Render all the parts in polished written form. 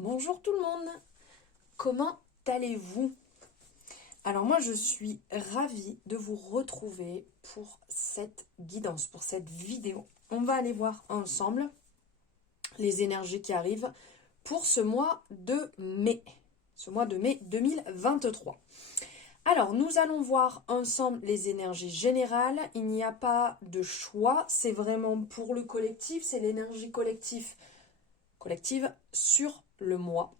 Bonjour tout le monde, comment allez-vous? Alors moi je suis ravie de vous retrouver pour cette guidance, pour cette vidéo. On va aller voir ensemble les énergies qui arrivent pour ce mois de mai 2023. Alors nous allons voir ensemble les énergies générales, il n'y a pas de choix, c'est vraiment pour le collectif, c'est l'énergie collective sur le mois.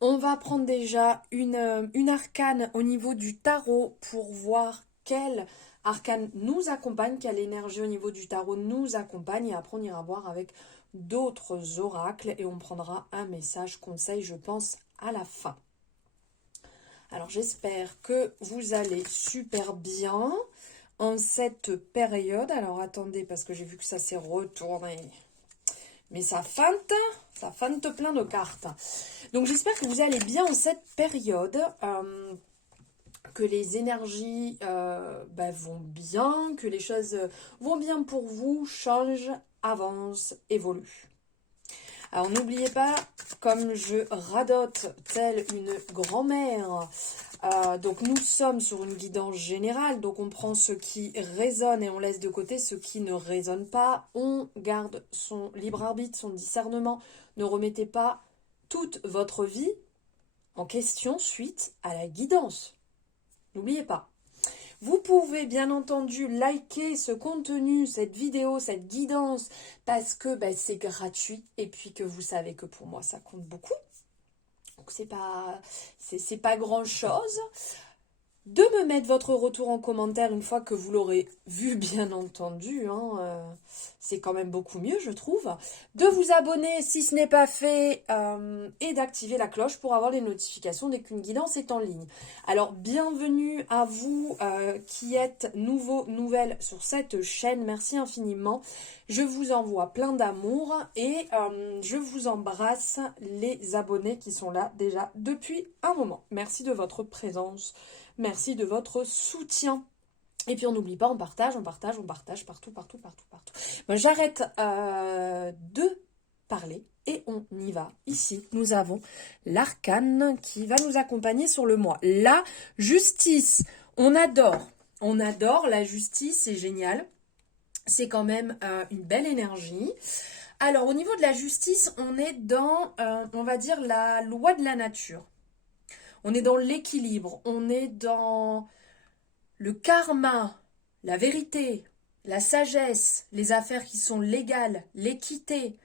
On va prendre déjà une arcane au niveau du tarot pour voir quel arcane nous accompagne, quelle énergie au niveau du tarot nous accompagne. Et après, on ira voir avec d'autres oracles et on prendra un message conseil, je pense, à la fin. Alors, j'espère que vous allez super bien en cette période. Alors, attendez, parce que j'ai vu que ça s'est retourné. Mais ça fente plein de cartes. Donc j'espère que vous allez bien en cette période, que les énergies vont bien, que les choses vont bien pour vous, changent, avancent, évoluent. Alors n'oubliez pas, comme je radote telle une grand-mère, donc nous sommes sur une guidance générale, donc on prend ce qui résonne et on laisse de côté ce qui ne résonne pas. On garde son libre arbitre, son discernement. Ne remettez pas toute votre vie en question suite à la guidance. N'oubliez pas. Vous pouvez bien entendu liker ce contenu, cette vidéo, cette guidance, parce que c'est gratuit et puis que vous savez que pour moi ça compte beaucoup. Donc c'est pas grand chose. De me mettre votre retour en commentaire une fois que vous l'aurez vu, bien entendu, c'est quand même beaucoup mieux, je trouve. De vous abonner si ce n'est pas fait et d'activer la cloche pour avoir les notifications dès qu'une guidance est en ligne. Alors, bienvenue à vous qui êtes nouveaux, nouvelles sur cette chaîne. Merci infiniment. Je vous envoie plein d'amour et je vous embrasse les abonnés qui sont là déjà depuis un moment. Merci de votre présence. Merci de votre soutien. Et puis on n'oublie pas, on partage partout. Bon, j'arrête de parler et on y va. Ici, nous avons l'arcane qui va nous accompagner sur le mois. La justice, on adore la justice, c'est génial. C'est quand même une belle énergie. Alors au niveau de la justice, on est dans, on va dire, la loi de la nature. On est dans l'équilibre, on est dans le karma, la vérité, la sagesse, les affaires qui sont légales, l'équité,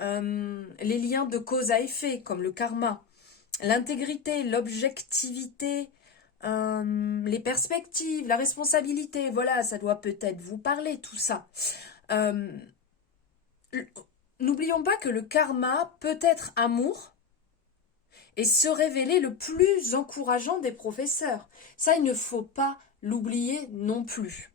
les liens de cause à effet comme le karma, l'intégrité, l'objectivité, les perspectives, la responsabilité. Voilà, ça doit peut-être vous parler tout ça. N'oublions pas que le karma peut être amour, et se révéler le plus encourageant des professeurs. Ça, il ne faut pas l'oublier non plus.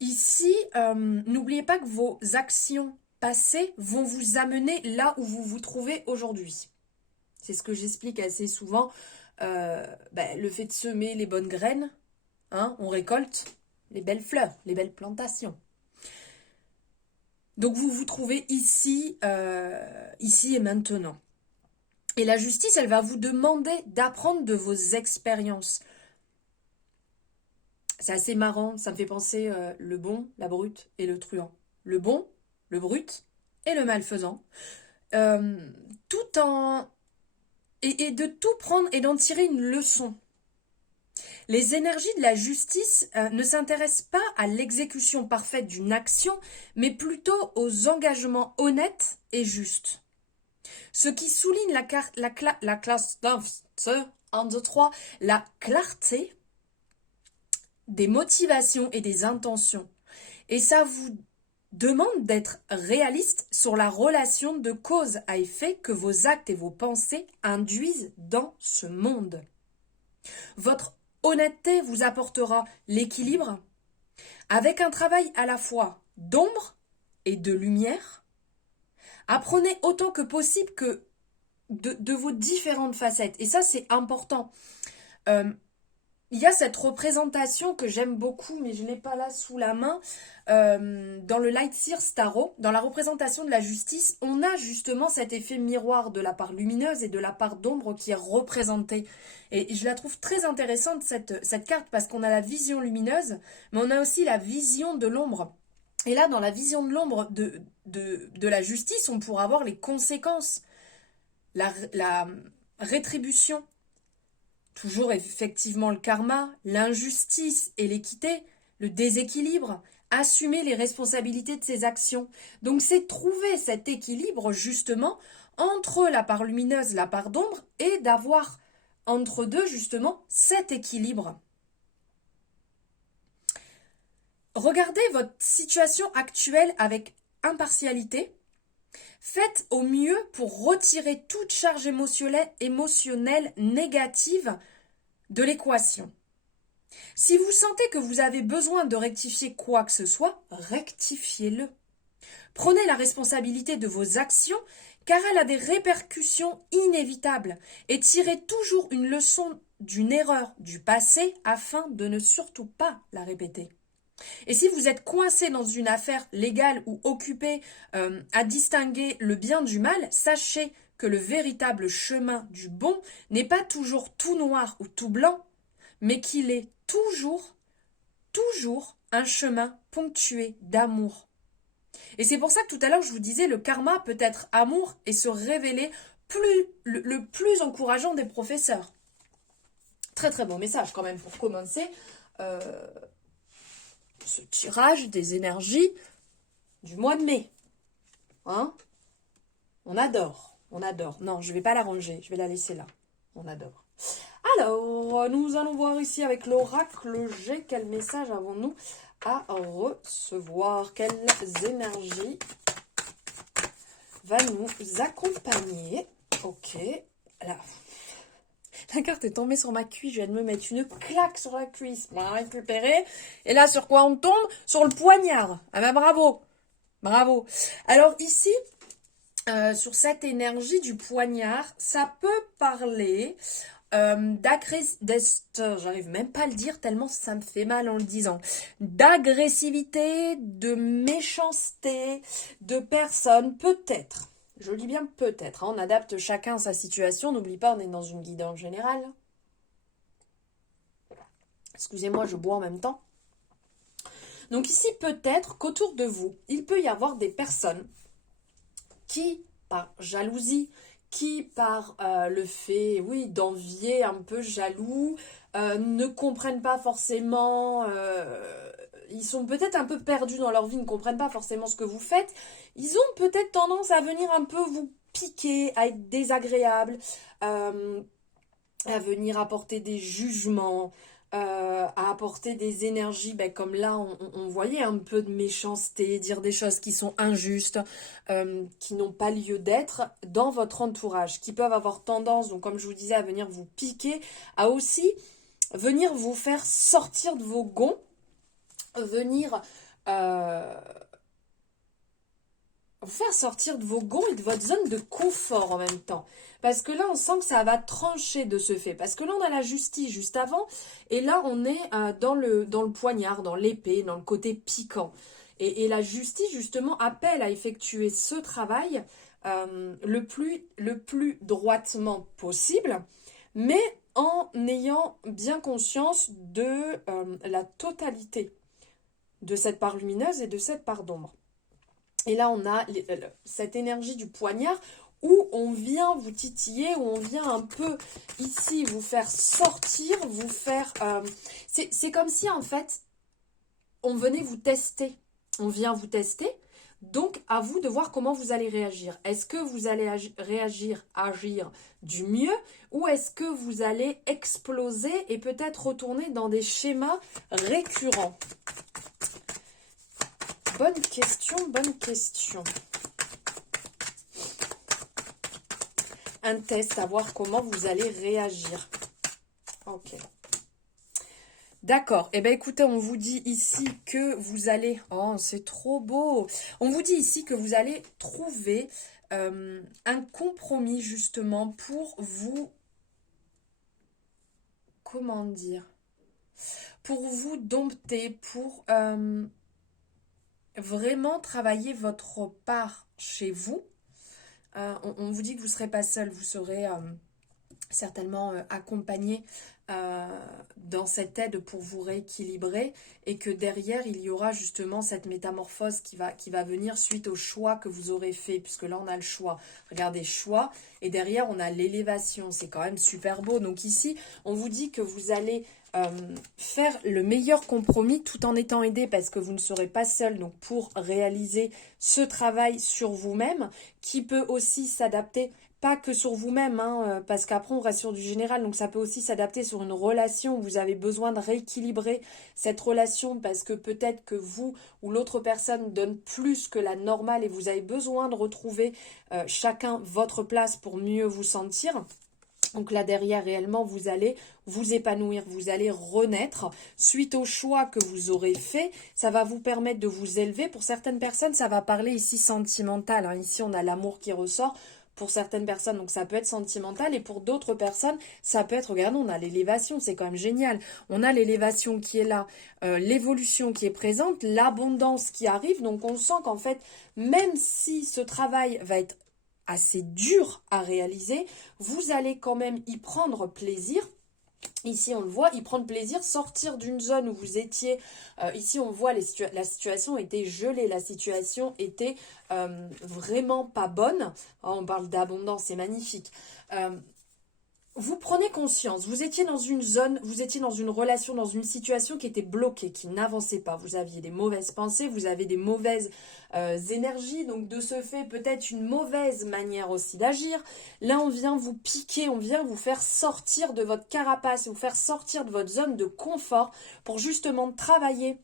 Ici, n'oubliez pas que vos actions passées vont vous amener là où vous vous trouvez aujourd'hui. C'est ce que j'explique assez souvent. Le fait de semer les bonnes graines, on récolte les belles fleurs, les belles plantations. Donc vous vous trouvez ici et maintenant. Et la justice, elle va vous demander d'apprendre de vos expériences. C'est assez marrant, ça me fait penser le bon, la brute et le truand. Le bon, le brute et le malfaisant. Tout en... Et de tout prendre et d'en tirer une leçon. Les énergies de la justice ne s'intéressent pas à l'exécution parfaite d'une action, mais plutôt aux engagements honnêtes et justes. Ce qui souligne la clarté des motivations et des intentions. Et ça vous demande d'être réaliste sur la relation de cause à effet que vos actes et vos pensées induisent dans ce monde. Votre honnêteté vous apportera l'équilibre avec un travail à la fois d'ombre et de lumière. Apprenez autant que possible de vos différentes facettes. Et ça, c'est important. il y a cette représentation que j'aime beaucoup, mais je ne l'ai pas là sous la main, dans le Light Seers Tarot, dans la représentation de la justice, on a justement cet effet miroir de la part lumineuse et de la part d'ombre qui est représentée. Et je la trouve très intéressante, cette carte, parce qu'on a la vision lumineuse, mais on a aussi la vision de l'ombre. Et là, dans la vision de l'ombre de la justice, on pourra avoir les conséquences, la rétribution. Toujours effectivement le karma, l'injustice et l'équité, le déséquilibre, assumer les responsabilités de ses actions. Donc c'est trouver cet équilibre justement entre la part lumineuse, la part d'ombre et d'avoir entre deux justement cet équilibre. Regardez votre situation actuelle avec impartialité. Faites au mieux pour retirer toute charge émotionnelle négative de l'équation. Si vous sentez que vous avez besoin de rectifier quoi que ce soit, rectifiez-le. Prenez la responsabilité de vos actions car elle a des répercussions inévitables et tirez toujours une leçon d'une erreur du passé afin de ne surtout pas la répéter. Et si vous êtes coincé dans une affaire légale ou occupé à distinguer le bien du mal, sachez que le véritable chemin du bon n'est pas toujours tout noir ou tout blanc, mais qu'il est toujours un chemin ponctué d'amour. Et c'est pour ça que tout à l'heure je vous disais, le karma peut être amour et se révéler le plus encourageant des professeurs. Très très bon message quand même pour commencer ce tirage des énergies du mois de mai. Hein? On adore, on adore. Non, je ne vais pas la ranger, je vais la laisser là. On adore. Alors, nous allons voir ici avec l'oracle G, quel message avons-nous à recevoir? Quelles énergies va nous accompagner? Ok, là. La carte est tombée sur ma cuisse, je viens de me mettre une claque sur la cuisse pour la récupérer. Et là, sur quoi on tombe? Sur le poignard. Ah ben bravo, bravo. Alors ici, sur cette énergie du poignard, ça peut parler j'arrive même pas à le dire tellement ça me fait mal en le disant, d'agressivité, de méchanceté, de personnes, peut-être. Je dis bien peut-être, hein, on adapte chacun sa situation, n'oublie pas, on est dans une guidance générale. Excusez-moi, je bois en même temps. Donc ici, peut-être qu'autour de vous, il peut y avoir des personnes qui, par jalousie, qui par le fait, oui, d'envier un peu jaloux, ne comprennent pas forcément, ils sont peut-être un peu perdus dans leur vie, ne comprennent pas forcément ce que vous faites, ils ont peut-être tendance à venir un peu vous piquer, à être désagréables, à venir apporter des jugements, à apporter des énergies, ben, comme là on voyait un peu de méchanceté, dire des choses qui sont injustes, qui n'ont pas lieu d'être dans votre entourage, qui peuvent avoir tendance, donc comme je vous disais, à venir vous piquer, à aussi venir vous faire sortir de vos gonds, venir vous faire sortir de vos gonds et de votre zone de confort en même temps. Parce que là, on sent que ça va trancher de ce fait. Parce que là, on a la justice juste avant. Et là, on est dans le poignard, dans l'épée, dans le côté piquant. Et la justice, justement, appelle à effectuer ce travail le plus droitement possible. Mais en ayant bien conscience de la totalité de cette part lumineuse et de cette part d'ombre. Et là, on a cette énergie du poignard où on vient vous titiller, où on vient un peu ici vous faire sortir, vous faire... c'est comme si, en fait, on venait vous tester. On vient vous tester. Donc, à vous de voir comment vous allez réagir. Est-ce que vous allez agir du mieux ou est-ce que vous allez exploser et peut-être retourner dans des schémas récurrents? Bonne question, bonne question. Un test, à voir comment vous allez réagir. Ok. D'accord. Eh bien, écoutez, on vous dit ici que vous allez... Oh, c'est trop beau. On vous dit ici que vous allez trouver un compromis, justement, pour vous... Comment dire? pour vous dompter, pour vraiment travailler votre part chez vous. On vous dit que vous ne serez pas seul, vous serez certainement accompagné dans cette aide pour vous rééquilibrer et que derrière il y aura justement cette métamorphose qui va venir suite au choix que vous aurez fait, puisque là on a le choix, regardez, choix, et derrière on a l'élévation, c'est quand même super beau. Donc ici on vous dit que vous allez faire le meilleur compromis tout en étant aidé, parce que vous ne serez pas seul, donc pour réaliser ce travail sur vous-même qui peut aussi s'adapter pas que sur vous-même, hein, parce qu'après on reste sur du général, donc ça peut aussi s'adapter sur une relation où vous avez besoin de rééquilibrer cette relation parce que peut-être que vous ou l'autre personne donne plus que la normale et vous avez besoin de retrouver chacun votre place pour mieux vous sentir. Donc là derrière réellement vous allez vous épanouir, vous allez renaître suite au choix que vous aurez fait. Ça va vous permettre de vous élever. Pour certaines personnes ça va parler ici sentimental, hein. Ici on a l'amour qui ressort pour certaines personnes, donc ça peut être sentimental, et pour d'autres personnes ça peut être, regardez, on a l'élévation, c'est quand même génial, on a l'élévation qui est là, l'évolution qui est présente, l'abondance qui arrive. Donc on sent qu'en fait même si ce travail va être assez dur à réaliser, vous allez quand même y prendre plaisir. Ici, on le voit, y prendre plaisir, sortir d'une zone où vous étiez. Ici, on voit la situation était gelée, la situation était vraiment pas bonne. Oh, on parle d'abondance, c'est magnifique. Vous prenez conscience, vous étiez dans une zone, vous étiez dans une relation, dans une situation qui était bloquée, qui n'avançait pas. Vous aviez des mauvaises pensées, vous avez des mauvaises énergies, donc de ce fait peut-être une mauvaise manière aussi d'agir. Là on vient vous piquer, on vient vous faire sortir de votre carapace, vous faire sortir de votre zone de confort pour justement travailler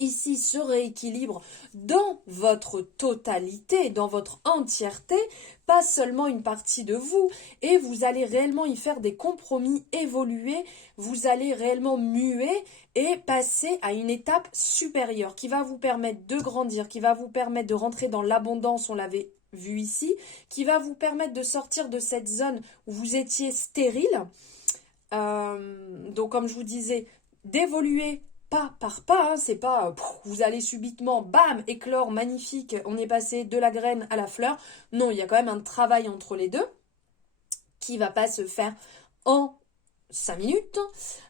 ici ce rééquilibre dans votre totalité, dans votre entièreté, pas seulement une partie de vous, et vous allez réellement y faire des compromis, évoluer, vous allez réellement muer et passer à une étape supérieure qui va vous permettre de grandir, qui va vous permettre de rentrer dans l'abondance, on l'avait vu ici, qui va vous permettre de sortir de cette zone où vous étiez stérile. Donc comme je vous disais, d'évoluer pas par pas, hein, c'est pas vous allez subitement, bam, éclore, magnifique, on est passé de la graine à la fleur. Non, il y a quand même un travail entre les deux qui va pas se faire en 5 minutes,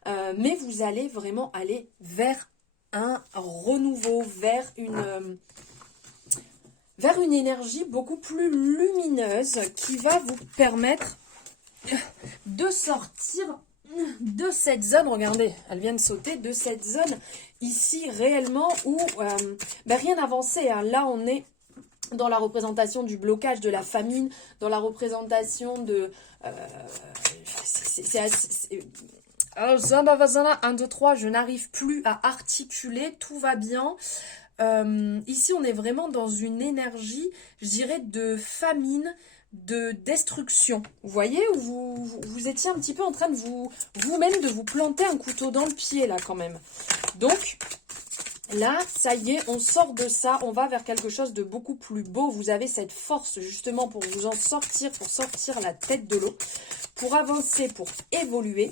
mais vous allez vraiment aller vers un renouveau, vers une énergie beaucoup plus lumineuse qui va vous permettre de sortir de cette zone. Regardez, elle vient de sauter de cette zone ici réellement où rien n'avançait, hein. Là on est dans la représentation du blocage, de la famine, dans la représentation de 1, 2, 3, je n'arrive plus à articuler, tout va bien. Ici on est vraiment dans une énergie, je dirais, de famine, de destruction. Vous voyez, où vous étiez un petit peu en train de vous-même de vous planter un couteau dans le pied là quand même. Donc là, ça y est, on sort de ça, on va vers quelque chose de beaucoup plus beau. Vous avez cette force justement pour vous en sortir, pour sortir la tête de l'eau, pour avancer, pour évoluer.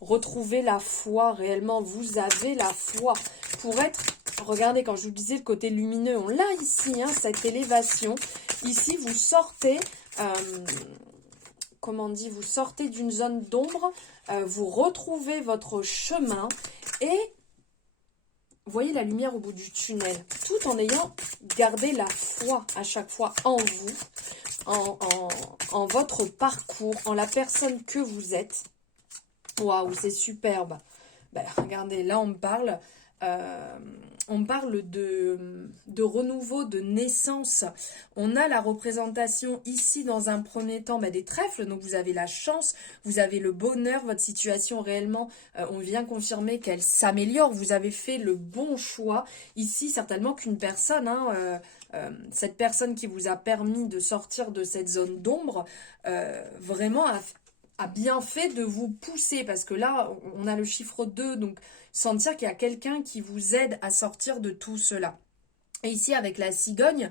Retrouver la foi réellement, vous avez la foi pour être, regardez, quand je vous disais le côté lumineux, on l'a ici, hein, cette élévation. Ici vous sortez, comment on dit, vous sortez d'une zone d'ombre, vous retrouvez votre chemin et vous voyez la lumière au bout du tunnel, tout en ayant gardé la foi à chaque fois en vous, en votre parcours, en la personne que vous êtes. Waouh, c'est superbe. Ben, regardez, là on parle de renouveau, de naissance. On a la représentation ici dans un premier temps des trèfles, donc vous avez la chance, vous avez le bonheur, votre situation réellement, on vient confirmer qu'elle s'améliore, vous avez fait le bon choix. Ici, certainement qu'une personne, cette personne qui vous a permis de sortir de cette zone d'ombre, vraiment a bien fait de vous pousser, parce que là, on a le chiffre 2, donc sentir qu'il y a quelqu'un qui vous aide à sortir de tout cela. Et ici, avec la cigogne,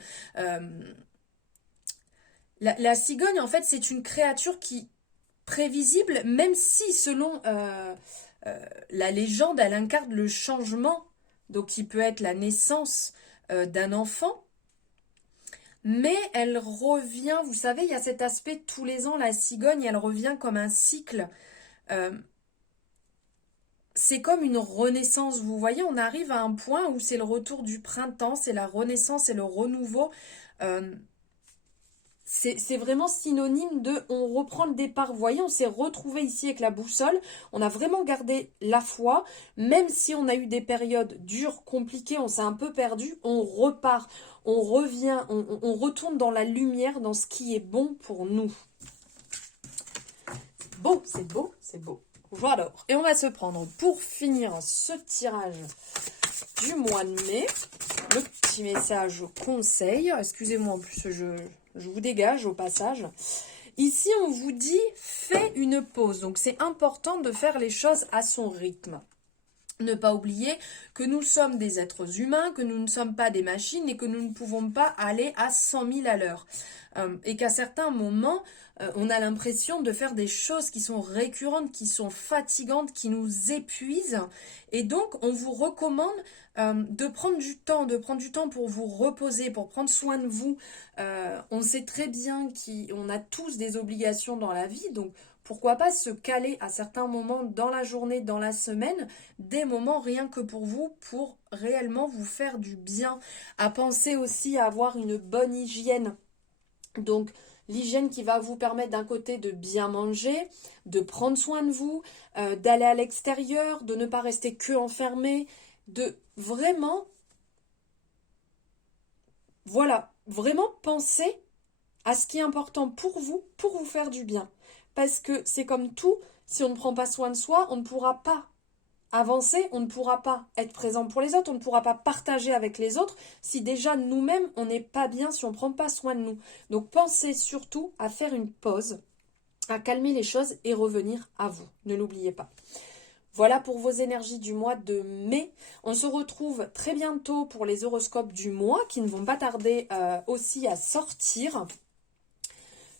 la cigogne, en fait, c'est une créature qui prévisible, même si selon la légende, elle incarne le changement, donc qui peut être la naissance d'un enfant, mais elle revient, vous savez, il y a cet aspect tous les ans, la cigogne, elle revient comme un cycle. Euh, c'est comme une renaissance, vous voyez, on arrive à un point où c'est le retour du printemps, c'est la renaissance, c'est le renouveau. Euh, c'est vraiment synonyme de on reprend le départ. Vous voyez, on s'est retrouvé ici avec la boussole. On a vraiment gardé la foi. Même si on a eu des périodes dures, compliquées, on s'est un peu perdu, on repart. On revient, on retourne dans la lumière, dans ce qui est bon pour nous. C'est beau, c'est beau, c'est beau. J'adore. Et on va se prendre, pour finir ce tirage du mois de mai, le petit message conseil. Excusez-moi, en plus, je vous dégage au passage. Ici, on vous dit, fais une pause. Donc, c'est important de faire les choses à son rythme. Ne pas oublier que nous sommes des êtres humains, que nous ne sommes pas des machines et que nous ne pouvons pas aller à 100 000 à l'heure. Et qu'à certains moments, on a l'impression de faire des choses qui sont récurrentes, qui sont fatigantes, qui nous épuisent. Et donc, on vous recommande de prendre du temps pour vous reposer, pour prendre soin de vous. On sait très bien qu'on a tous des obligations dans la vie, donc pourquoi pas se caler à certains moments dans la journée, dans la semaine, des moments rien que pour vous, pour réellement vous faire du bien. À penser aussi à avoir une bonne hygiène. Donc, l'hygiène qui va vous permettre d'un côté de bien manger, de prendre soin de vous, d'aller à l'extérieur, de ne pas rester que enfermé, de vraiment, voilà, vraiment penser à ce qui est important pour vous faire du bien. Parce que c'est comme tout, si on ne prend pas soin de soi, on ne pourra pas avancer, on ne pourra pas être présent pour les autres, on ne pourra pas partager avec les autres si déjà nous-mêmes on n'est pas bien, si on ne prend pas soin de nous. Donc pensez surtout à faire une pause, à calmer les choses et revenir à vous. Ne l'oubliez pas. Voilà pour vos énergies du mois de mai. On se retrouve très bientôt pour les horoscopes du mois qui ne vont pas tarder aussi à sortir.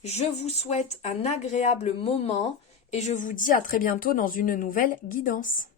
Je vous souhaite un agréable moment et je vous dis à très bientôt dans une nouvelle guidance.